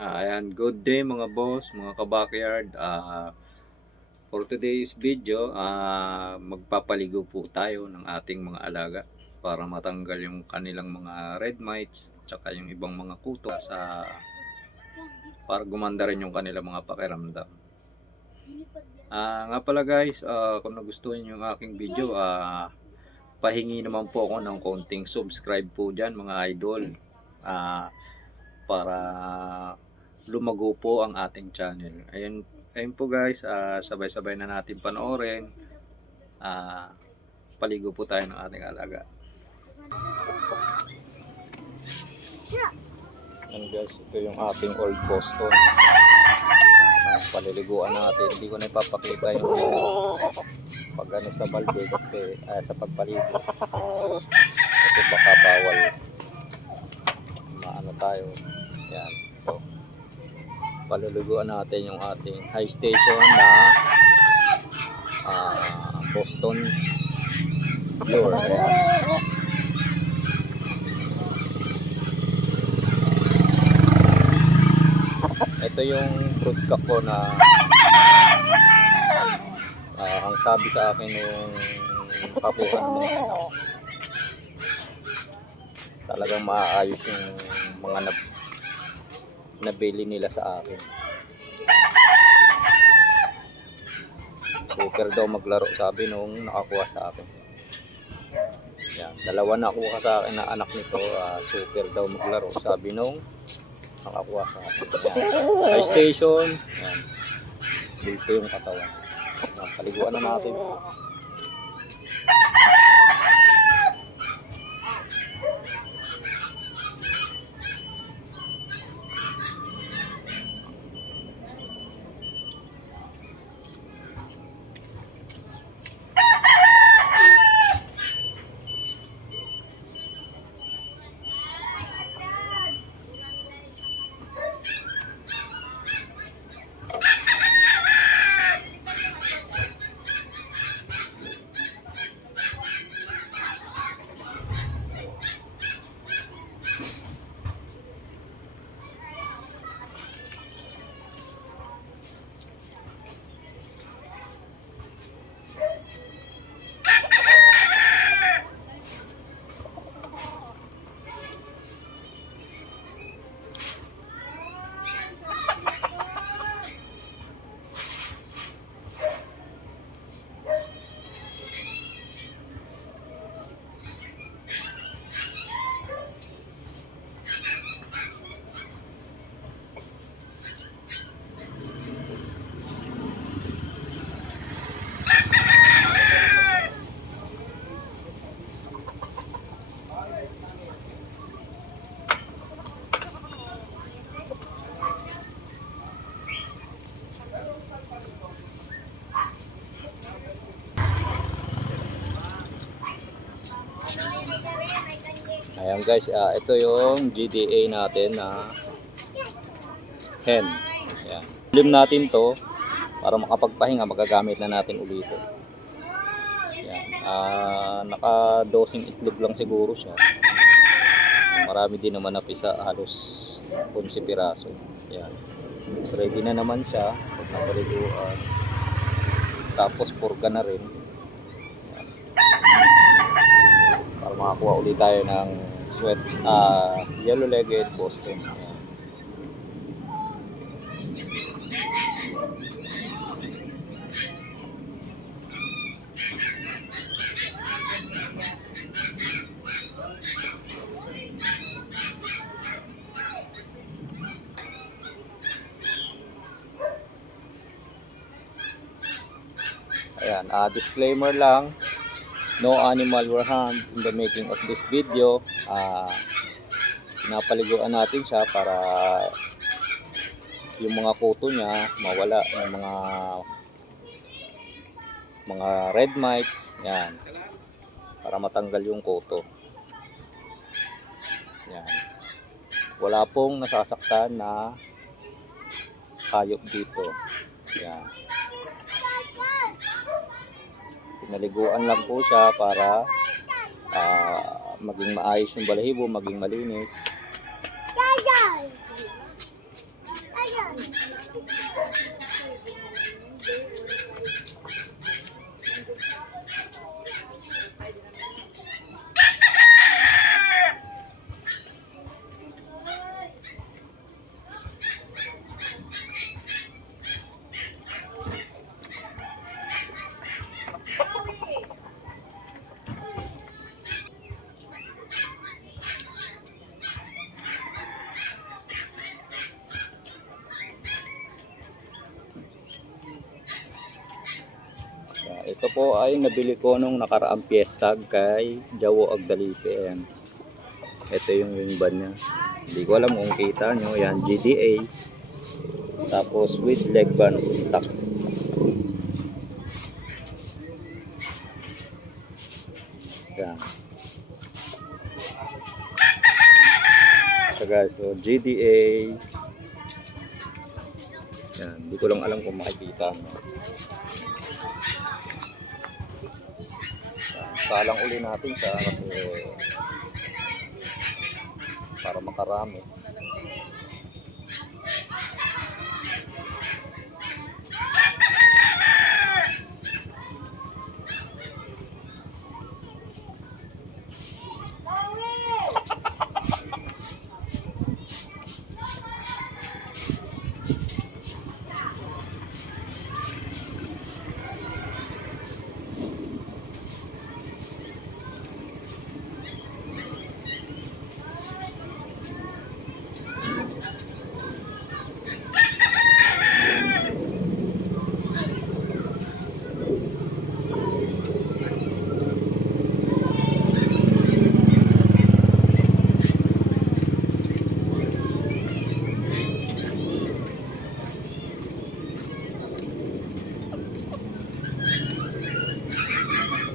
Ayan, good day mga boss, mga kabakyard. For today's video, magpapaligo po tayo ng ating mga alaga para matanggal yung kanilang mga red mites tsaka yung ibang mga kuto para gumanda rin yung kanilang mga pakiramdam. Nga pala guys, kung nagustuhan nyo yung aking video, pahingi naman po ako ng konting subscribe po dyan mga idol. Para lumago po ang ating channel. Ayun po guys, sabay-sabay na natin panoorin. Paligo po tayo ng ating alaga. Ayan guys, ito yung ating old Boston. Paliliguan natin. Hindi ko na ipapakita yung pag ano sa balde kasi sa pagpaligo. Kasi baka bawal maano tayo. Yan. So, paluluguan natin yung ating high station na Boston Blur. Ito yung fruit cup ko na ang sabi sa akin nung papuhan mo, talagang maayos yung mga nabili nila sa akin. Super daw maglaro, sabi nung nakakuha sa akin. Yan, dalawa nakuha sa akin na anak nito. Super daw maglaro, sabi nung nakakuha sa akin. High station. Yan, dito yung katawan. Yan, paliguan na natin. Ayan guys, ito yung GDA natin na hen. Ayan. Lim natin to para makapagpahinga, magagamit na natin ulit ito. Ayan. Naka-dosing itlog lang siguro siya. Marami din naman na pisa, halos 11 piraso. Ayan. Ready na naman siya pag napaliguan. Tapos purga na rin. Ayan. Para makakuha ulit tayo ng sweat, yellow-legged Boston. Ayan, disclaimer lang, no animal were harmed in the making of this video. Pinapaliguan natin siya para yung mga kuto niya mawala, yung mga red mites, yan, para matanggal yung kuto. Yan. Wala pong nasasaktan na hayop dito. Yan. Pinaliguan lang po siya para maging maayos yung balahibo, maging malinis. Ito po ay nabili ko nung nakaraang piyesta kay Jawo Agdalipe. Ayan. Ito yung wing ban niya. Hindi ko alam kung kita nyo. Yan, GDA. Tapos with leg band stock. Yan. So guys, so GDA. Yan, hindi ko lang alam kung makikita nyo. Salang uli natin siya kasi para makarami.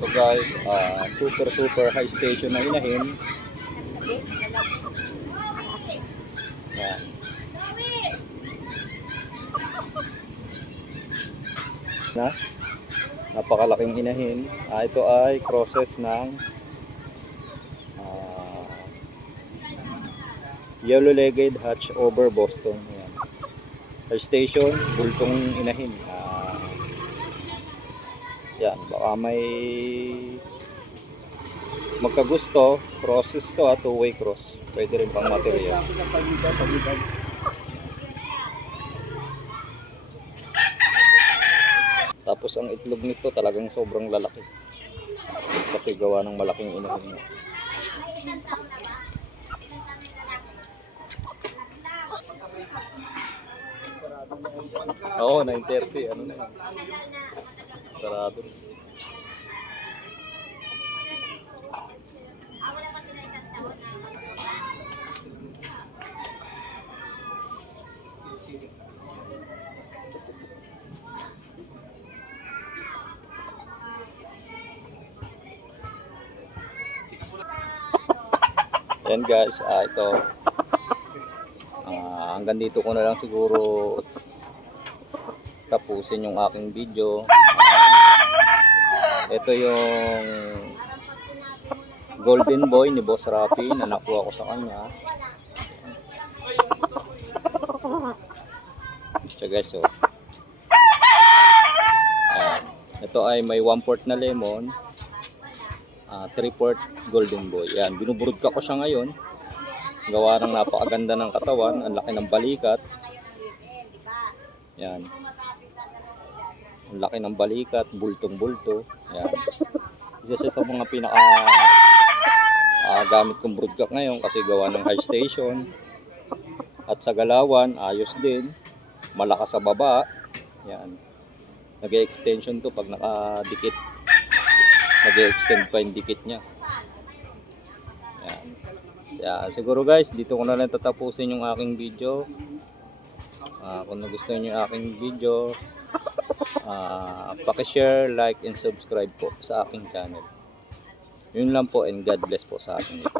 Ito guys, super high station na inahin. Yan. Napakalaking inahin. Ito ay crosses ng yellow-legged Hatch over Boston. Yan. High station, bultong inahin. Yan, baka may magkagusto, crosses to, two-way cross. Pwede rin pang material. Tapos ang itlog nito talagang sobrang lalaki. Kasi gawa ng malaking inahin niya. Oo, 9:30. Ano na yun? Sarado. Yan guys, ito. Hanggang dito ko na lang siguro tapusin yung aking video. Ito yung Golden Boy ni Boss Rafi na nakuha ko sa kanya. So guys, so ito ay may 1/4 na lemon, 3/4 Golden Boy. Yan, binuburudka ko siya ngayon. Gawa ng napakaganda ng katawan, ang laki ng balikat. Yan. Ang laki ng balikat, bultong-bulto. Yan. Isa siya sa mga pinaka gamit kong broodcock ngayon kasi gawa ng high station. At sa galawan, ayos din. Malakas sa baba. Yan. Nag-extension to pag nakadikit. Nag-extend pa yung dikit niya. Yan. Yan. Siguro guys, dito ko na lang tatapusin yung aking video. Kung nagustuhan nyo yung aking video, paki-share, like, and subscribe po sa aking channel. Yun lang po, and God bless po sa ating ito.